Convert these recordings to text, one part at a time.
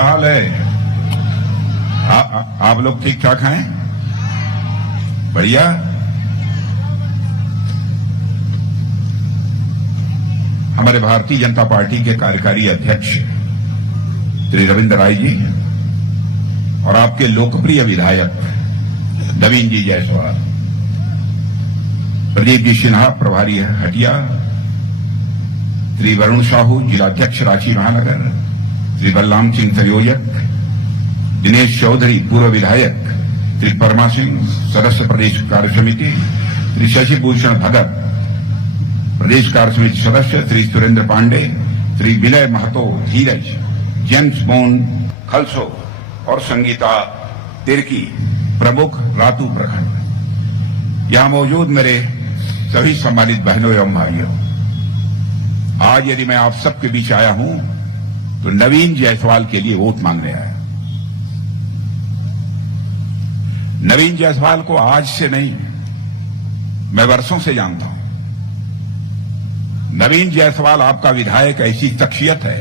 हाल है। आप लोग ठीक ठाक हैं? बढ़िया। हमारे भारतीय जनता पार्टी के कार्यकारी अध्यक्ष श्री रविंद्र राय जी और आपके लोकप्रिय विधायक नवीन जी जायसवाल, प्रदीप जी सिन्हा प्रभारी हटिया, श्री वरुण साहू जिलाध्यक्ष रांची महानगर, श्री बलराम सिंह संयोजक, दिनेश चौधरी पूर्व विधायक, श्री परमा सिंह सदस्य प्रदेश कार्य समिति, श्री शशि भूषण भगत प्रदेश कार्य समिति सदस्य, श्री सुरेंद्र पांडे, श्री विनय महतो धीरज, जेम्स मोन खलसो और संगीता तिर्की प्रमुख रातू प्रखंड। यहां मौजूद मेरे सभी सम्मानित बहनों एवं भाइयों, आज यदि मैं आप सबके बीच आया हूं तो नवीन जायसवाल के लिए वोट मांगने आया। नवीन जायसवाल को आज से नहीं, मैं वर्षों से जानता हूं। नवीन जायसवाल आपका विधायक ऐसी शख्सियत है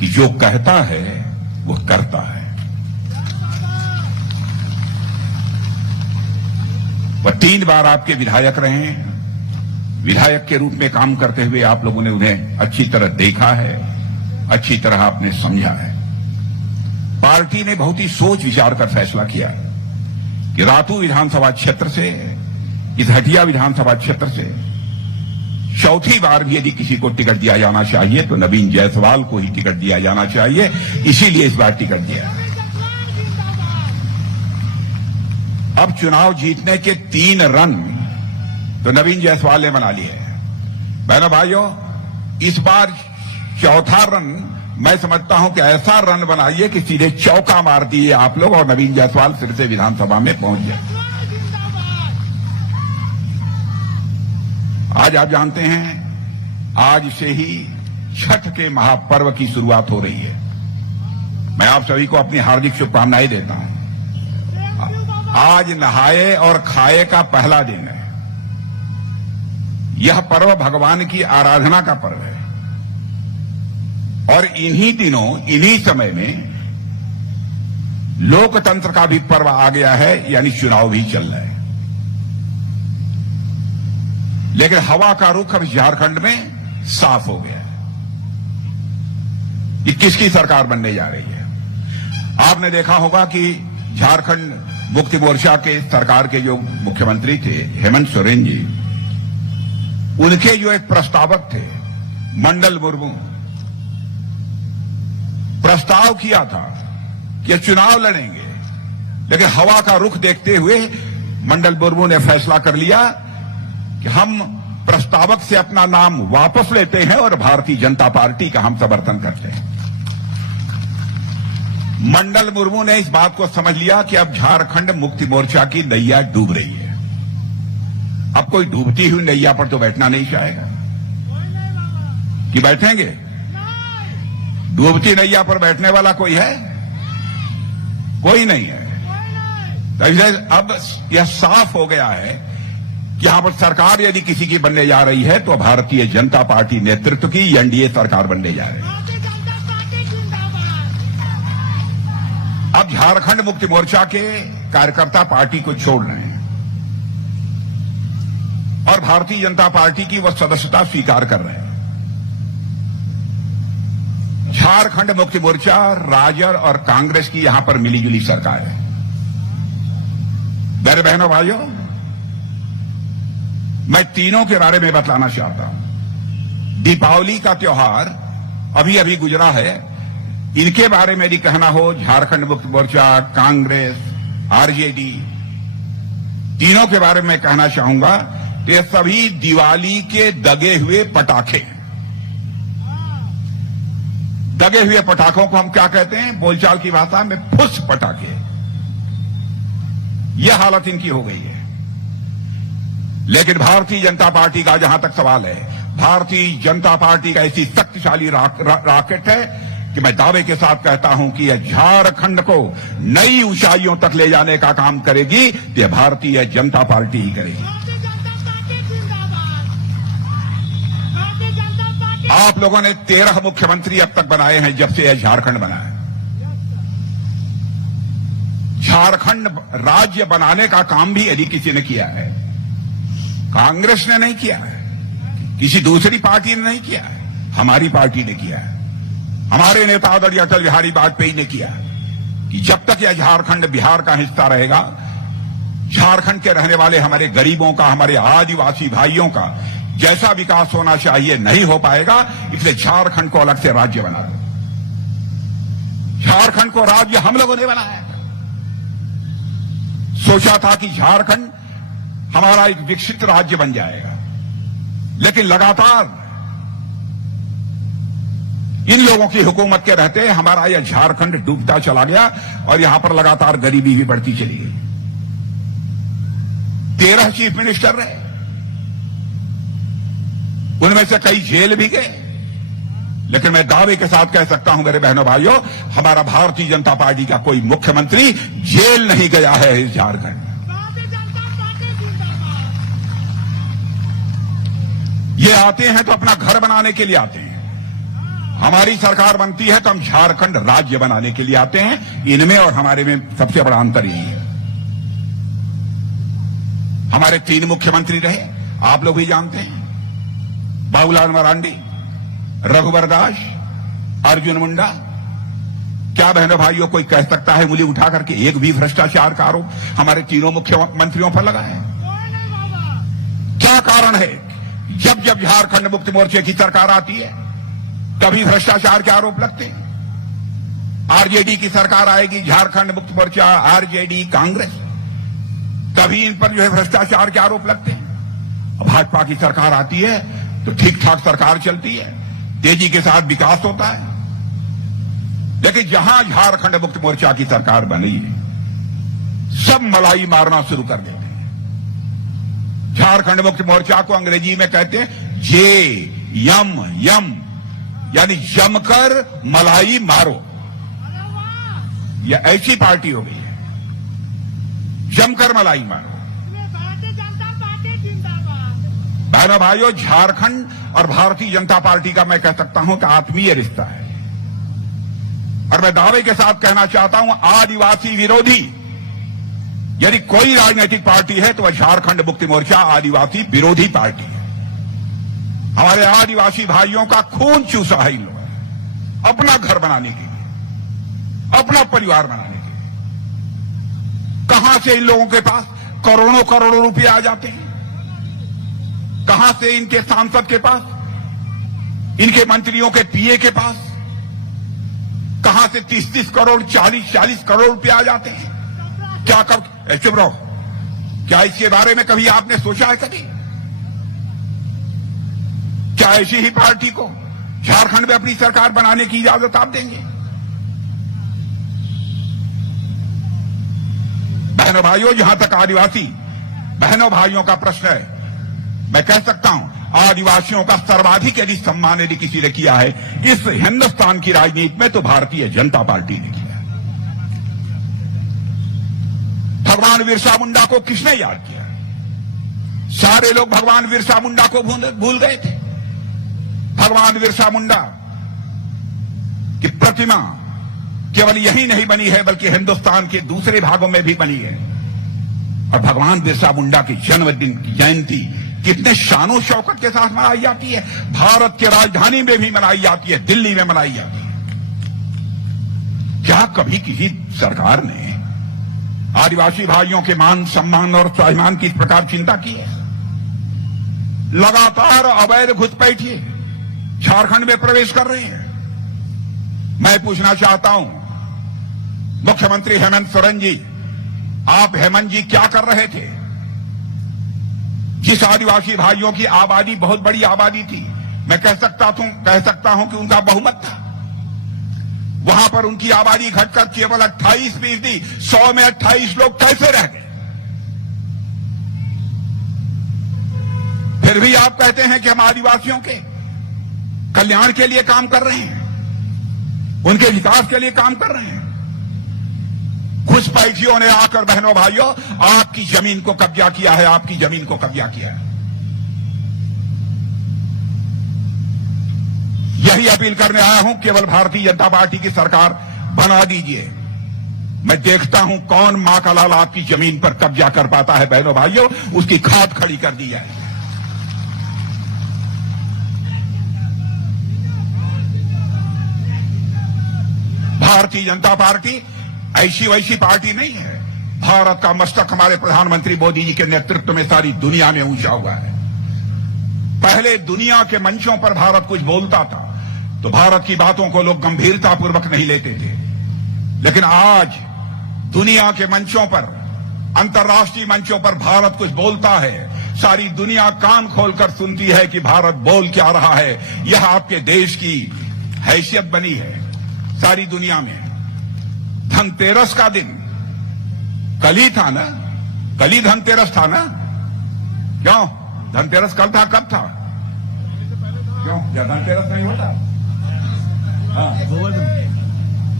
कि जो कहता है वो करता है। वह 3 बार आपके विधायक रहे हैं। विधायक के रूप में काम करते हुए आप लोगों ने उन्हें अच्छी तरह देखा है, अच्छी तरह आपने समझा है। पार्टी ने बहुत ही सोच विचार कर फैसला किया है कि रातू विधानसभा क्षेत्र से, इस हटिया विधानसभा क्षेत्र से चौथी बार भी यदि किसी को टिकट दिया जाना चाहिए तो नवीन जायसवाल को ही टिकट दिया जाना चाहिए। इसीलिए इस बार टिकट दिया। अब चुनाव जीतने के 3 रन तो नवीन जायसवाल ने बना लिए हैं। बहनों भाइयों, इस बार चौथा रन मैं समझता हूं कि ऐसा रन बनाइए कि सीधे चौका मार दिए आप लोग और नवीन जायसवाल फिर से विधानसभा में पहुंच जाए। आज आप जानते हैं, आज से ही छठ के महापर्व की शुरुआत हो रही है। मैं आप सभी को अपनी हार्दिक शुभकामनाएं देता हूं। आज नहाए और खाए का पहला दिन है। यह पर्व भगवान की आराधना का पर्व है और इन्हीं दिनों, इन्हीं समय में लोकतंत्र का भी पर्व आ गया है, यानी चुनाव भी चल रहा है। लेकिन हवा का रुख अब झारखंड में साफ हो गया है कि किसकी सरकार बनने जा रही है। आपने देखा होगा कि झारखंड मुक्ति मोर्चा के सरकार के जो मुख्यमंत्री थे हेमंत सोरेन जी, उनके जो एक प्रस्तावक थे मंडल मुर्मू, प्रस्ताव किया था कि चुनाव लड़ेंगे, लेकिन हवा का रुख देखते हुए मंडल मुर्मू ने फैसला कर लिया कि हम प्रस्तावक से अपना नाम वापस लेते हैं और भारतीय जनता पार्टी का हम समर्थन करते हैं। मंडल मुर्मू ने इस बात को समझ लिया कि अब झारखंड मुक्ति मोर्चा की नैया डूब रही है। अब कोई डूबती हुई नैया पर तो बैठना नहीं चाहेगा कि बैठेंगे? डूबती नैया पर बैठने वाला कोई है? कोई नहीं है। तो इसलिए अब यह साफ हो गया है कि यहां पर सरकार यदि किसी की बनने जा रही है तो भारतीय जनता पार्टी नेतृत्व की एनडीए सरकार बनने जा रही है। अब झारखंड मुक्ति मोर्चा के कार्यकर्ता पार्टी को छोड़ रहे हैं और भारतीय जनता पार्टी की वह सदस्यता स्वीकार कर रहे हैं। झारखंड मुक्ति मोर्चा, राजद और कांग्रेस की यहां पर मिलीजुली सरकार है। मेरे बहनों भाइयों, मैं तीनों के बारे में बतलाना चाहता हूं। दीपावली का त्योहार अभी अभी गुजरा है। इनके बारे में यदि कहना हो, झारखंड मुक्ति मोर्चा, कांग्रेस, आरजेडी, तीनों के बारे में कहना चाहूंगा कि ये सभी दिवाली के दगे हुए पटाखे। दगे हुए पटाखों को हम क्या कहते हैं बोलचाल की भाषा में? फुस पटाखे। यह हालत इनकी हो गई है। लेकिन भारतीय जनता पार्टी का जहां तक सवाल है, भारतीय जनता पार्टी का ऐसी शक्तिशाली रॉकेट है कि मैं दावे के साथ कहता हूं कि यह झारखंड को नई ऊंचाइयों तक ले जाने का काम करेगी तो यह भारतीय जनता पार्टी ही करेगी। आप लोगों ने 13 मुख्यमंत्री अब तक बनाए हैं जब से यह झारखंड बना है। झारखंड राज्य बनाने का काम भी यदि किसी ने किया है, कांग्रेस ने नहीं किया है, किसी दूसरी पार्टी ने नहीं किया है, हमारी पार्टी ने किया है। हमारे नेता आदरणीय अटल बिहारी वाजपेयी ने किया कि जब तक यह झारखंड बिहार का हिस्सा रहेगा, झारखंड के रहने वाले हमारे गरीबों का, हमारे आदिवासी भाइयों का जैसा विकास होना चाहिए नहीं हो पाएगा। इसलिए झारखंड को अलग से राज्य बना दो। झारखंड को राज्य हम लोगों ने बनाया था। सोचा था कि झारखंड हमारा एक विकसित राज्य बन जाएगा, लेकिन लगातार इन लोगों की हुकूमत के रहते हमारा यह झारखंड डूबता चला गया और यहां पर लगातार गरीबी भी बढ़ती चली गई। 13 चीफ मिनिस्टर रहे, उनमें से कई जेल भी गए, लेकिन मैं दावे के साथ कह सकता हूं मेरे बहनों भाइयों, हमारा भारतीय जनता पार्टी का कोई मुख्यमंत्री जेल नहीं गया है इस झारखंड। ये आते हैं तो अपना घर बनाने के लिए आते हैं। हमारी सरकार बनती है तो हम झारखंड राज्य बनाने के लिए आते हैं। इनमें और हमारे में सबसे बड़ा अंतर यही है। हमारे 3 मुख्यमंत्री रहे, आप लोग भी जानते हैं, बाबूलाल मरांडी, रघुवर दास, अर्जुन मुंडा। क्या बहनों भाइयों कोई कह सकता है उंगली उठा करके एक भी भ्रष्टाचार का आरोप हमारे तीनों मुख्यमंत्रियों पर लगा है? क्या कारण है? जब जब झारखंड मुक्ति मोर्चे की सरकार आती है तभी भ्रष्टाचार के आरोप लगते हैं। आरजेडी की सरकार आएगी, झारखंड मुक्ति मोर्चा, आरजेडी, कांग्रेस, तभी इन पर जो है भ्रष्टाचार के आरोप लगते हैं। भाजपा की सरकार आती है तो ठीक ठाक सरकार चलती है, तेजी के साथ विकास होता है। लेकिन जहां झारखंड मुक्ति मोर्चा की सरकार बनी, सब मलाई मारना शुरू कर देते हैं। झारखंड मुक्ति मोर्चा को अंग्रेजी में कहते हैं यम, यानी जमकर मलाई मारो। यह ऐसी पार्टी हो गई है, जमकर मलाई मारो। बहनों भाइयों, झारखंड और भारतीय जनता पार्टी का मैं कह सकता हूं कि आत्मीय रिश्ता है। और मैं दावे के साथ कहना चाहता हूं, आदिवासी विरोधी यदि कोई राजनीतिक पार्टी है तो वह झारखंड मुक्ति मोर्चा आदिवासी विरोधी पार्टी है। हमारे आदिवासी भाइयों का खून चूसा है इन लोगों ने अपना घर बनाने के लिए, अपना परिवार बनाने के लिए। कहां से इन लोगों के पास करोड़ों करोड़ों रुपए आ जाते हैं? कहां से इनके सांसद के पास, इनके मंत्रियों के पीए के पास, कहां से 30-30 करोड़, 40-40 करोड़ रुपए आ जाते हैं? क्या चुप रहो, क्या इसके बारे में कभी आपने सोचा है? कभी क्या ऐसी ही पार्टी को झारखंड में अपनी सरकार बनाने की इजाजत आप देंगे? बहनों भाइयों, जहां तक आदिवासी बहनों भाइयों का प्रश्न है, मैं कह सकता हूं आदिवासियों का सर्वाधिक यदि सम्मान यदि किसी ने किया है इस हिंदुस्तान की राजनीति में तो भारतीय जनता पार्टी ने किया। भगवान बिरसा मुंडा को किसने याद किया? सारे लोग भगवान बिरसा मुंडा को भूल गए थे। भगवान बिरसा मुंडा की प्रतिमा केवल यही नहीं बनी है बल्कि हिंदुस्तान के दूसरे भागों में भी बनी है। और भगवान बिरसा मुंडा की जन्मदिन की जयंती कितने शानो शौकत के साथ मनाई जाती है। भारत की राजधानी में भी मनाई जाती है, दिल्ली में मनाई जाती है। क्या कभी किसी सरकार ने आदिवासी भाइयों के मान सम्मान और स्वाभिमान की इस प्रकार चिंता की है? लगातार अवैध घुसपैठिए झारखंड में प्रवेश कर रहे हैं। मैं पूछना चाहता हूं, मुख्यमंत्री हेमंत सोरेन जी, आप हेमंत जी क्या कर रहे थे? जिस आदिवासी भाइयों की आबादी बहुत बड़ी आबादी थी, मैं कह सकता हूं कि उनका बहुमत था, वहां पर उनकी आबादी घटकर केवल 28%, 100 में 28 लोग कैसे रह गए? फिर भी आप कहते हैं कि हम आदिवासियों के कल्याण के लिए काम कर रहे हैं, उनके विकास के लिए काम कर रहे हैं। घुसपैठियों ने आकर बहनों भाइयों आपकी जमीन को कब्जा किया है, आपकी जमीन को कब्जा किया है। यही अपील करने आया हूं, केवल भारतीय जनता पार्टी की सरकार बना दीजिए। मैं देखता हूं कौन मां का लाल आपकी जमीन पर कब्जा कर पाता है। बहनों भाइयों, उसकी खाद खड़ी कर दी जाएगी। भारतीय जनता पार्टी ऐसी वैसी पार्टी नहीं है। भारत का मस्तक हमारे प्रधानमंत्री मोदी जी के नेतृत्व में सारी दुनिया में ऊंचा हुआ है। पहले दुनिया के मंचों पर भारत कुछ बोलता था तो भारत की बातों को लोग गंभीरतापूर्वक नहीं लेते थे, लेकिन आज दुनिया के मंचों पर, अंतर्राष्ट्रीय मंचों पर भारत कुछ बोलता है, सारी दुनिया कान खोलकर सुनती है कि भारत बोल क्या रहा है। यह आपके देश की हैसियत बनी है सारी दुनिया में। धनतेरस का दिन कल ही था ना, कल ही धनतेरस था ना? क्यों धनतेरस कल था? कब था? क्यों क्या धनतेरस नहीं होता? हाँ,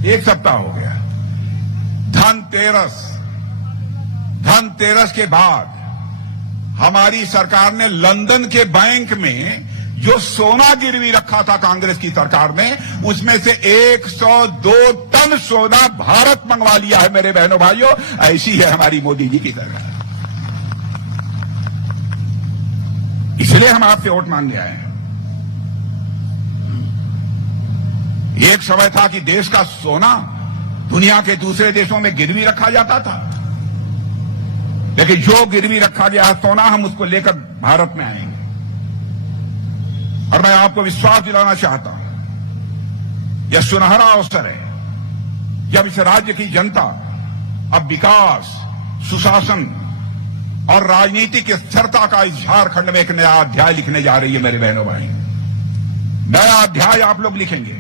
एक सप्ताह हो गया। धनतेरस के बाद हमारी सरकार ने लंदन के बैंक में जो सोना गिरवी रखा था कांग्रेस की सरकार ने, उसमें से 102 टन सोना भारत मंगवा लिया है। मेरे बहनों भाइयों, ऐसी है हमारी मोदी जी की सरकार। इसलिए हम आपसे वोट मांगने आए हैं। एक समय था कि देश का सोना दुनिया के दूसरे देशों में गिरवी रखा जाता था, लेकिन जो गिरवी रखा गया है सोना, हम उसको लेकर भारत में आएंगे। और मैं आपको विश्वास दिलाना चाहता हूं, यह सुनहरा अवसर है जब इस राज्य की जनता अब विकास, सुशासन और राजनीतिक स्थिरता का इस झारखंड में एक नया अध्याय लिखने जा रही है। मेरे बहनों भाई, नया अध्याय आप लोग लिखेंगे,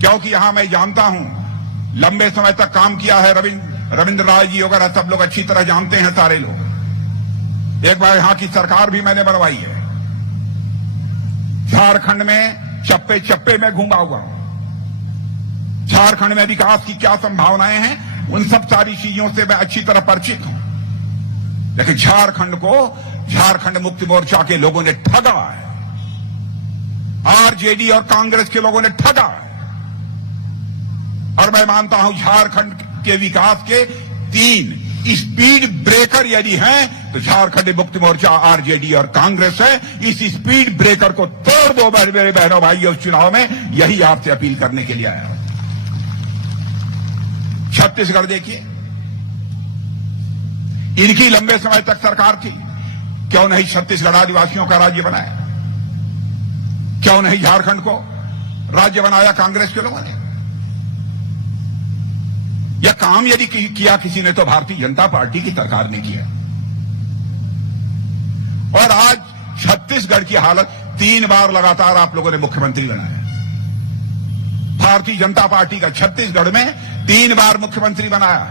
क्योंकि यहां मैं जानता हूं, लंबे समय तक काम किया है रविंद्र राय जी वगैरह, सब लोग अच्छी तरह जानते हैं सारे लोग। एक बार यहां की सरकार भी मैंने बनवाई है। झारखंड में चप्पे चप्पे में घूमा हुआ हूं। झारखंड में विकास की क्या संभावनाएं हैं, उन सब सारी चीजों से मैं अच्छी तरह परिचित हूं। लेकिन झारखंड मुक्ति मोर्चा के लोगों ने ठगा है, आरजेडी और कांग्रेस के लोगों ने ठगा है। और मैं मानता हूं झारखंड के विकास के 3 स्पीड ब्रेकर यदि हैं तो झारखंड मुक्ति मोर्चा, आरजेडी और कांग्रेस है। इस स्पीड ब्रेकर को तोड़ दो मेरे बहनों भाइयों। इस चुनाव में यही आपसे अपील करने के लिए आया हूं। छत्तीसगढ़ देखिए, इनकी लंबे समय तक सरकार थी, क्यों नहीं छत्तीसगढ़ आदिवासियों का राज्य बनाया? क्यों नहीं झारखंड को राज्य बनाया कांग्रेस के लोगों ने? यह काम यदि किया किसी ने तो भारतीय जनता पार्टी की सरकार ने किया। और आज छत्तीसगढ़ की हालत, 3 बार लगातार आप लोगों ने मुख्यमंत्री बनाया। भारतीय जनता पार्टी का छत्तीसगढ़ में 3 बार मुख्यमंत्री बनाया।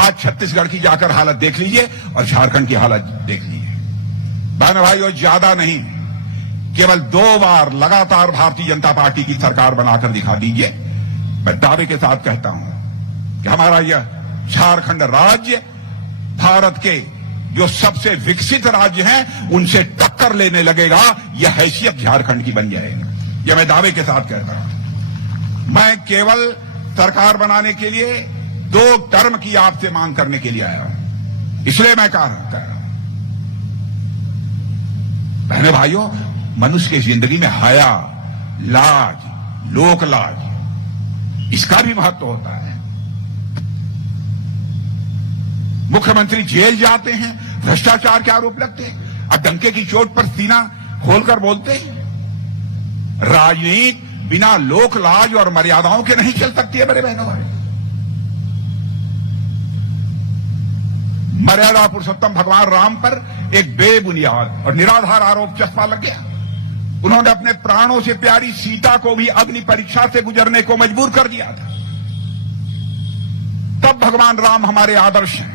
आज छत्तीसगढ़ की जाकर हालत देख लीजिए और झारखंड की हालत देख लीजिए। बहन भाइयों, ज्यादा नहीं, केवल 2 बार लगातार भारतीय जनता पार्टी की सरकार बनाकर दिखा दीजिए। मैं दावे के साथ कहता हूं कि हमारा यह झारखंड राज्य भारत के जो सबसे विकसित राज्य हैं उनसे टक्कर लेने लगेगा। यह हैसियत झारखंड की बन जाएगी, यह मैं दावे के साथ कहता हूं। मैं केवल सरकार बनाने के लिए 2 टर्म की आपसे मांग करने के लिए आया हूं। इसलिए मैं कह रहा हूं, बहने भाइयों, मनुष्य की जिंदगी में हया, लाज, लोक लाज, इसका भी महत्व होता है। मुख्यमंत्री जेल जाते हैं, भ्रष्टाचार के आरोप लगते हैं, अब डंके की चोट पर सीना खोलकर बोलते हैं। राजनीति बिना लोक लाज और मर्यादाओं के नहीं चल सकती है मेरे बहनों भाई। मर्यादा पुरुषोत्तम भगवान राम पर एक बेबुनियाद और निराधार आरोप चस्पा लग गया। उन्होंने अपने प्राणों से प्यारी सीता को भी अग्नि परीक्षा से गुजरने को मजबूर कर दिया था। तब भगवान राम हमारे आदर्श हैं,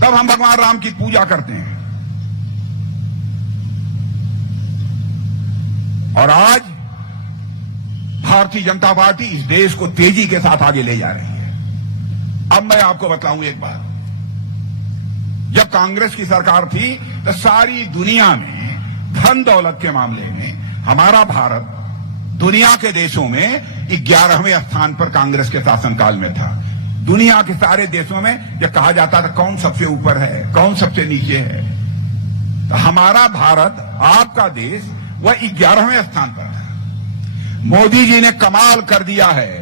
तब हम भगवान राम की पूजा करते हैं। और आज भारतीय जनता पार्टी इस देश को तेजी के साथ आगे ले जा रही है। अब मैं आपको बताऊं एक बात, जब कांग्रेस की सरकार थी तो सारी दुनिया में धन दौलत के मामले में हमारा भारत दुनिया के देशों में 11वें स्थान पर कांग्रेस के शासनकाल में था। दुनिया के सारे देशों में यह कहा जाता था कौन सबसे ऊपर है, कौन सबसे नीचे है। तो हमारा भारत, आपका देश, वह 11वें स्थान पर था। मोदी जी ने कमाल कर दिया है।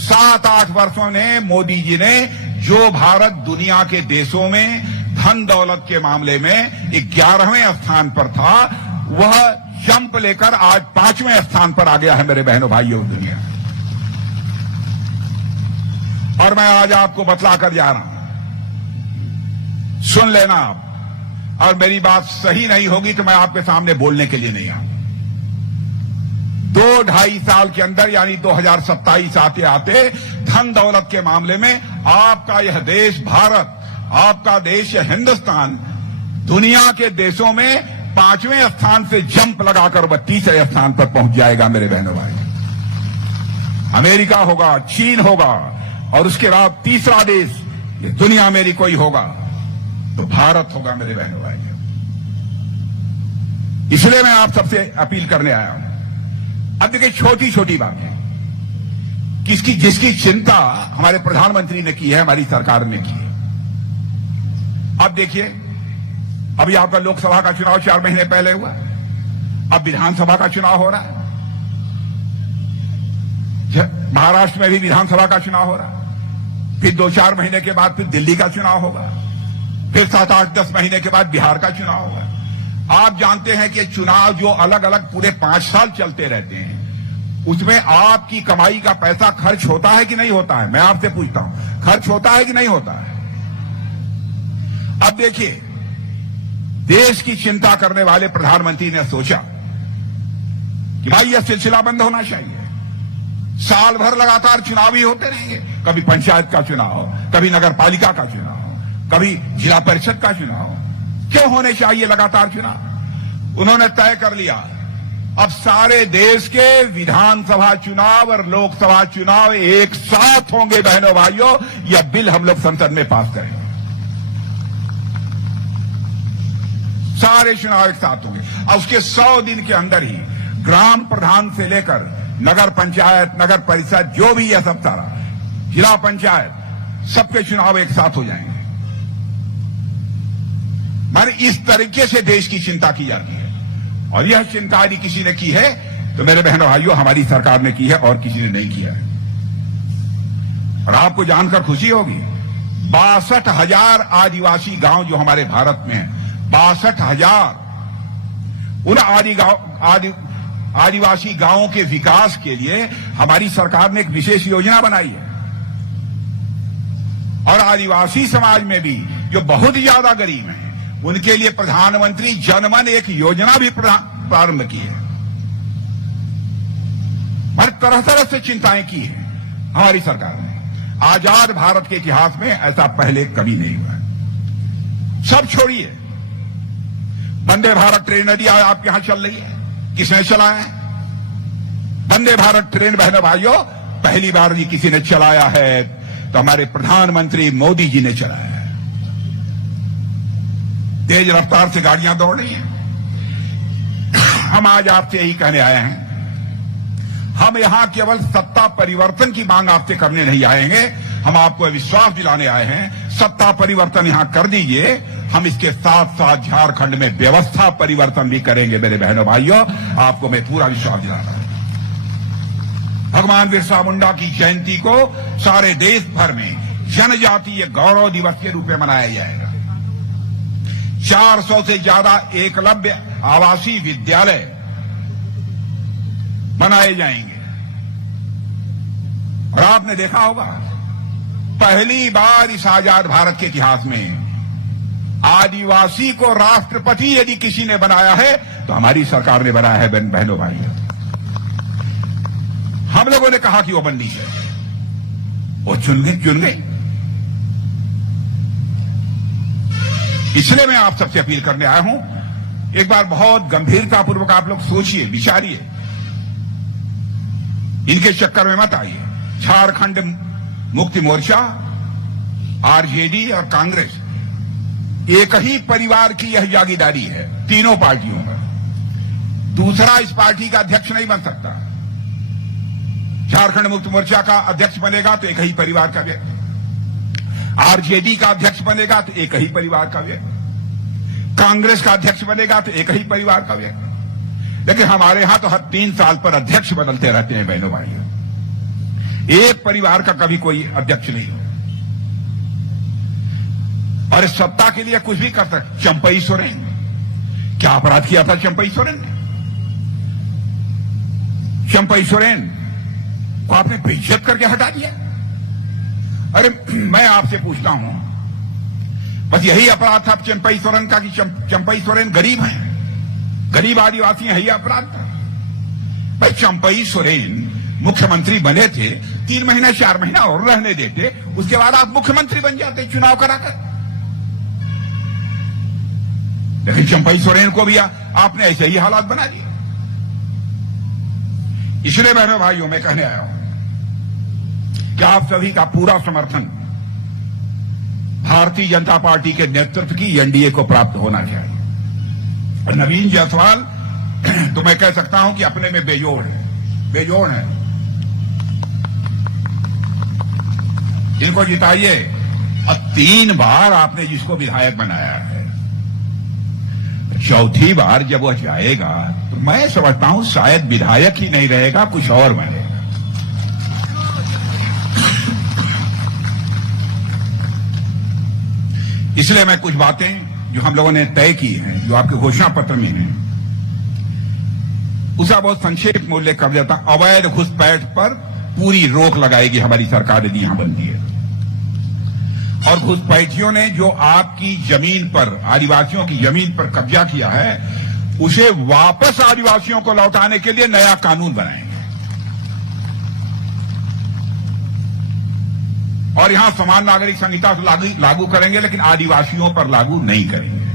7-8 वर्षों ने मोदी जी ने जो भारत दुनिया के देशों में धन दौलत के मामले में 11वें स्थान पर था, वह जंप लेकर आज 5वें स्थान पर आ गया है मेरे बहनों भाइयों दुनिया। और मैं आज आपको बतला कर जा रहा हूं, सुन लेना आप। और मेरी बात सही नहीं होगी तो मैं आपके सामने बोलने के लिए नहीं आऊं। 2-2.5 साल के अंदर यानी 2027 आते आते धन दौलत के मामले में आपका यह देश भारत, आपका देश यह हिंदुस्तान दुनिया के देशों में 5वें स्थान से जंप लगाकर वह 30वें स्थान पर पहुंच जाएगा मेरे बहनों भाई। अमेरिका होगा, चीन होगा और उसके बाद तीसरा देश ये दुनिया मेरी कोई होगा तो भारत होगा मेरे बहनों भाई। इसलिए मैं आप सबसे अपील करने आया हूं। अब देखिए छोटी छोटी बातें जिसकी चिंता हमारे प्रधानमंत्री ने की है, हमारी सरकार ने की है। अब देखिए, अभी आपका लोकसभा का चुनाव 4 महीने पहले हुआ, अब विधानसभा का चुनाव हो रहा है। महाराष्ट्र में भी विधानसभा का चुनाव हो रहा है। फिर 2-4 महीने के बाद फिर दिल्ली का चुनाव होगा, फिर 7-8-10 महीने के बाद बिहार का चुनाव होगा। आप जानते हैं कि चुनाव जो अलग अलग पूरे 5 साल चलते रहते हैं, उसमें आपकी कमाई का पैसा खर्च होता है कि नहीं होता है? मैं आपसे पूछता हूं, खर्च होता है कि नहीं होता है? अब देखिए, देश की चिंता करने वाले प्रधानमंत्री ने सोचा कि भाई यह सिलसिला बंद होना चाहिए। साल भर लगातार चुनाव ही होते रहेंगे, कभी पंचायत का चुनाव, कभी नगर पालिका का चुनाव, कभी जिला परिषद का चुनाव। क्यों होने चाहिए लगातार चुनाव? उन्होंने तय कर लिया अब सारे देश के विधानसभा चुनाव और लोकसभा चुनाव एक साथ होंगे बहनों भाइयों। यह बिल हम लोग संसद में पास करेंगे। सारे चुनाव एक साथ होंगे और उसके 100 दिन के अंदर ही ग्राम प्रधान से लेकर नगर पंचायत, नगर परिषद, जो भी है सब सारा, जिला पंचायत, सबके चुनाव एक साथ हो जाएंगे। माने इस तरीके से देश की चिंता की जाती है। और यह चिंता यदि किसी ने की है तो मेरे बहनों भाइयों हमारी सरकार ने की है और किसी ने नहीं किया है। और आपको जानकर खुशी होगी, 62,000 आदिवासी गांव जो हमारे भारत में है, 62,000, उन आदिवासी गांवों के विकास के लिए हमारी सरकार ने एक विशेष योजना बनाई है। और आदिवासी समाज में भी जो बहुत ही ज्यादा गरीब हैं, उनके लिए प्रधानमंत्री जनमन एक योजना भी प्रारंभ की है। हर तरह तरह से चिंताएं की है हमारी सरकार ने। आजाद भारत के इतिहास में ऐसा पहले कभी नहीं हुआ। सब छोड़िए, वंदे भारत ट्रेन यदि आपके यहां चल रही है, किसने चलाया है? वंदे भारत ट्रेन बहनों भाइयों पहली बार भी किसी ने चलाया है तो हमारे प्रधानमंत्री मोदी जी ने चलाया है। तेज रफ्तार से गाड़ियां दौड़ रही हैं। हम आज आपसे यही कहने आए हैं, हम यहां केवल सत्ता परिवर्तन की मांग आपसे करने नहीं आएंगे, हम आपको विश्वास दिलाने आए हैं। सत्ता परिवर्तन यहां कर दीजिए, हम इसके साथ साथ झारखंड में व्यवस्था परिवर्तन भी करेंगे मेरे बहनों भाइयों, आपको मैं पूरा विश्वास दिलाता हूं। भगवान बिरसा मुंडा की जयंती को सारे देश भर में जनजातीय गौरव दिवस के रूप में मनाया जाएगा। 400 से ज्यादा एकलव्य आवासीय विद्यालय बनाए जाएंगे। और आपने देखा होगा, पहली बार इस आजाद भारत के इतिहास में आदिवासी को राष्ट्रपति यदि किसी ने बनाया है तो हमारी सरकार ने बनाया है बहनों भाइयों। हम लोगों ने कहा कि वो बननी है, वो चुन गई। इसलिए मैं आप सबसे अपील करने आया हूं, एक बार बहुत गंभीरतापूर्वक आप लोग सोचिए, विचारिए, इनके चक्कर में मत आइए। झारखंड मुक्ति मोर्चा, आरजेडी और कांग्रेस एक ही परिवार की यह जागीदारी है, तीनों पार्टियों में। दूसरा इस पार्टी का अध्यक्ष नहीं बन सकता। झारखंड मुक्ति मोर्चा का अध्यक्ष बनेगा तो एक ही परिवार का व्यक्ति, आरजेडी का अध्यक्ष बनेगा तो एक ही परिवार का व्यक्ति, कांग्रेस का अध्यक्ष बनेगा तो एक ही परिवार का व्यक्ति। लेकिन हमारे यहां तो हर 3 साल पर अध्यक्ष बदलते रहते हैं बहनों भाइयों, एक परिवार का कभी कोई अध्यक्ष नहीं हो। और इस सत्ता के लिए कुछ भी कर सकते। चंपई सोरेन, क्या अपराध किया था चंपई सोरेन ने? चंपई सोरेन को आपने बेइज्जत करके हटा दिया। अरे मैं आपसे पूछता हूं, बस यही अपराध था चंपई सोरेन का कि चंपई सोरेन गरीब हैं, गरीब आदिवासी हैं, यही अपराध था? भाई चंपई सोरेन मुख्यमंत्री बने थे, 3 महीना 4 महीना और रहने देते, उसके बाद आप मुख्यमंत्री बन जाते चुनाव कराकर। लेकिन चंपई सोरेन को भी आपने ऐसे ही हालात बना दिए। इसलिए बहनों भाइयों मैं कहने आया हूं कि आप सभी का पूरा समर्थन भारतीय जनता पार्टी के नेतृत्व की एनडीए को प्राप्त होना चाहिए। और नवीन जायसवाल तो मैं कह सकता हूं कि अपने में बेजोड़ है। इनको जिताइए। अब 3 बार आपने जिसको विधायक बनाया है, चौथी बार जब वह जाएगा तो मैं समझता हूं शायद विधायक ही नहीं रहेगा, कुछ और बनेगा। इसलिए मैं कुछ बातें जो हम लोगों ने तय की हैं, जो आपके घोषणा पत्र में हैं, उसका बहुत संक्षेप में उल्लेख कर देता। अवैध घुसपैठ पर पूरी रोक लगाएगी हमारी सरकार यदि यहां बनती है। और घुसपैठियों ने जो आपकी जमीन पर, आदिवासियों की जमीन पर कब्जा किया है, उसे वापस आदिवासियों को लौटाने के लिए नया कानून बनाएंगे। और यहां समान नागरिक संहिता लागू करेंगे, लेकिन आदिवासियों पर लागू नहीं करेंगे।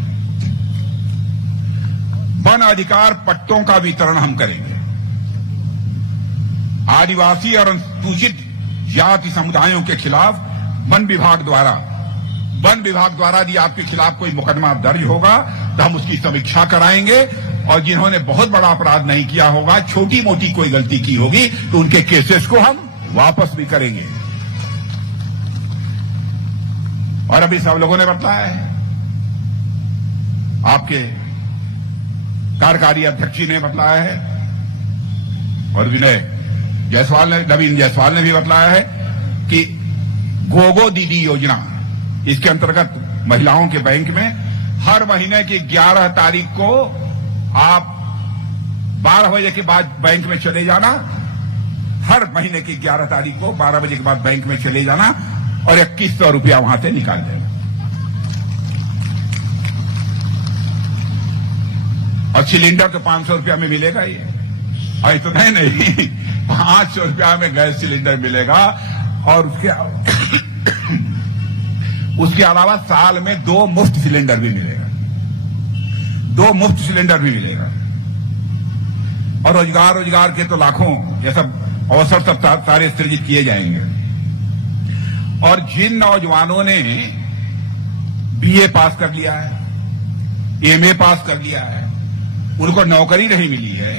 वन अधिकार पट्टों का वितरण हम करेंगे। आदिवासी और अनुसूचित जाति समुदायों के खिलाफ वन विभाग द्वारा यदि आपके खिलाफ कोई मुकदमा दर्ज होगा तो हम उसकी समीक्षा कराएंगे। और जिन्होंने बहुत बड़ा अपराध नहीं किया होगा, छोटी मोटी कोई गलती की होगी, तो उनके केसेस को हम वापस भी करेंगे। और अभी सब लोगों ने बताया है, आपके कार्यकारी अध्यक्ष जी ने बतलाया है, और नवीन जायसवाल ने भी बतलाया है कि गोगो दीदी योजना, इसके अंतर्गत महिलाओं के बैंक में हर महीने की 11 तारीख को आप 12 बजे के बाद बैंक में चले जाना। हर महीने की 11 तारीख को 12 बजे के बाद बैंक में चले जाना और 2100 रुपया वहां से निकाल देना। और सिलेंडर तो 500 रुपया में मिलेगा ही, और इतना ही नहीं 500 रुपया में गैस सिलेंडर मिलेगा। और उसके अलावा साल में 2 मुफ्त सिलेंडर भी मिलेगा, 2 मुफ्त सिलेंडर भी मिलेगा। और रोजगार के तो लाखों ये सब अवसर सब सारे सृजित किए जाएंगे। और जिन नौजवानों ने बीए पास कर लिया है, एमए पास कर लिया है, उनको नौकरी नहीं मिली है,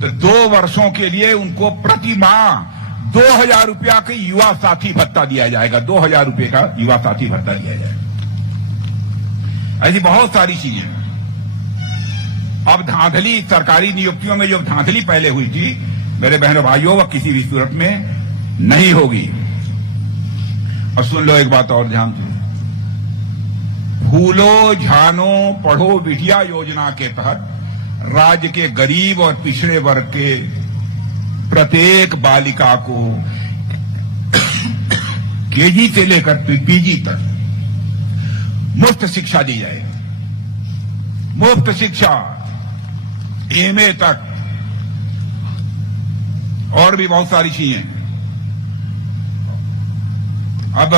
तो 2 वर्षों के लिए उनको प्रति माह 2000 रुपया का युवा साथी भत्ता दिया जाएगा। 2000 रुपये का युवा साथी भत्ता दिया जाएगा। ऐसी बहुत सारी चीजें। अब धांधली, सरकारी नियुक्तियों में जो धांधली पहले हुई थी मेरे बहनों भाइयों, वह किसी भी सूरत में नहीं होगी। और सुन लो एक बात और ध्यान से, फूलो झानो पढ़ो बिटिया योजना के तहत राज्य के गरीब और पिछड़े वर्ग के प्रत्येक बालिका को केजी से लेकर पीजी तक मुफ्त शिक्षा दी जाएगी। मुफ्त शिक्षा, एमए तक, और भी बहुत सारी चीजें। अब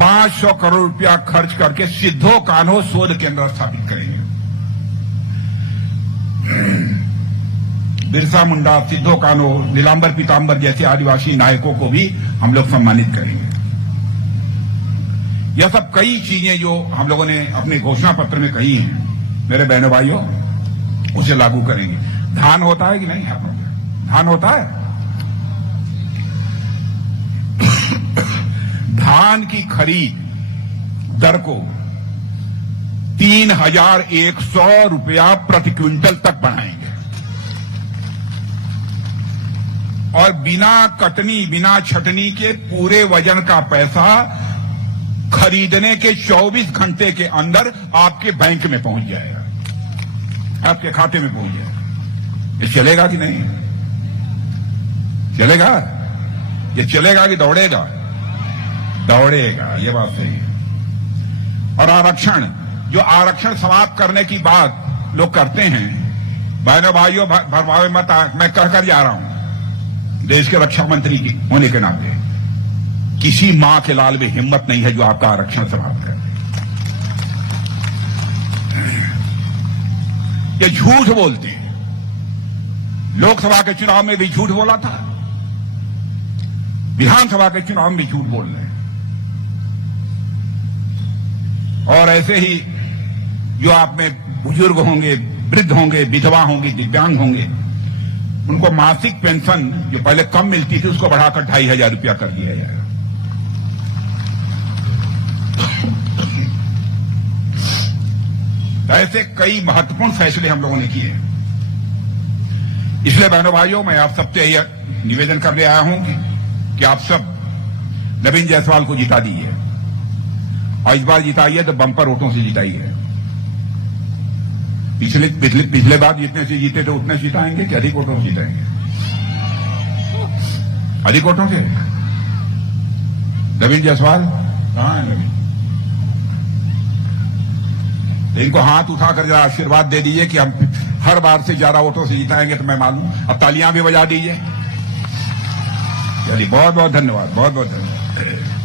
500 करोड़ रुपया खर्च करके सिद्धो कान्हो शोध केंद्र स्थापित करेंगे। बिरसा मुंडा, सिद्धो कान्हो, नीलांबर पीतांबर जैसे आदिवासी नायकों को भी हम लोग सम्मानित करेंगे। यह सब कई चीजें जो हम लोगों ने अपने घोषणा पत्र में कही हैं, मेरे बहनों भाइयों, उसे लागू करेंगे। धान होता है कि नहीं? धान होता है? धान की खरीद दर को 3,100 रुपया प्रति क्विंटल तक बढ़ाएंगे और बिना कटनी बिना छटनी के पूरे वजन का पैसा खरीदने के 24 घंटे के अंदर आपके बैंक में पहुंच जाएगा, आपके खाते में पहुंच जाएगा। ये चलेगा कि नहीं? चलेगा? ये चलेगा कि दौड़ेगा? दौड़ेगा, ये बात सही है। और आरक्षण, जो आरक्षण समाप्त करने की बात लोग करते हैं, बहनों भाइयों भरमावे मत, मैं कहकर जा रहा हूं देश के रक्षा मंत्री की होने के नाते, किसी मां के लाल में हिम्मत नहीं है जो आपका आरक्षण समाप्त कर दे। ये झूठ बोलते हैं। लोकसभा के चुनाव में भी झूठ बोला था, विधानसभा के चुनाव में भी झूठ बोल रहे हैं। और ऐसे ही जो आप में बुजुर्ग होंगे, वृद्ध होंगे, विधवा होंगी, दिव्यांग होंगे, उनको मासिक पेंशन जो पहले कम मिलती थी उसको बढ़ाकर 2,500 रुपया कर दिया जाएगा। ऐसे कई महत्वपूर्ण फैसले हम लोगों ने किए। इसलिए बहनों भाइयों, मैं आप सबसे यह निवेदन करने आया हूं कि आप सब नवीन जायसवाल को जिता दीजिए, और इस बार जिताइए तो बम्पर वोटों से जिताइए। पिछले बार जितने से जीते थे उतने जिताएंगे कि अधिक वोटों से जिताएंगे? अधिक वोटों से। नवीन जायसवाल कहां है? नवीन, इनको हाथ उठाकर जरा आशीर्वाद दे दीजिए कि हम हर बार से ज्यादा वोटों से जिताएंगे तो मैं मानूं। अब तालियां भी बजा दीजिए। बहुत बहुत धन्यवाद, बहुत बहुत धन्यवाद।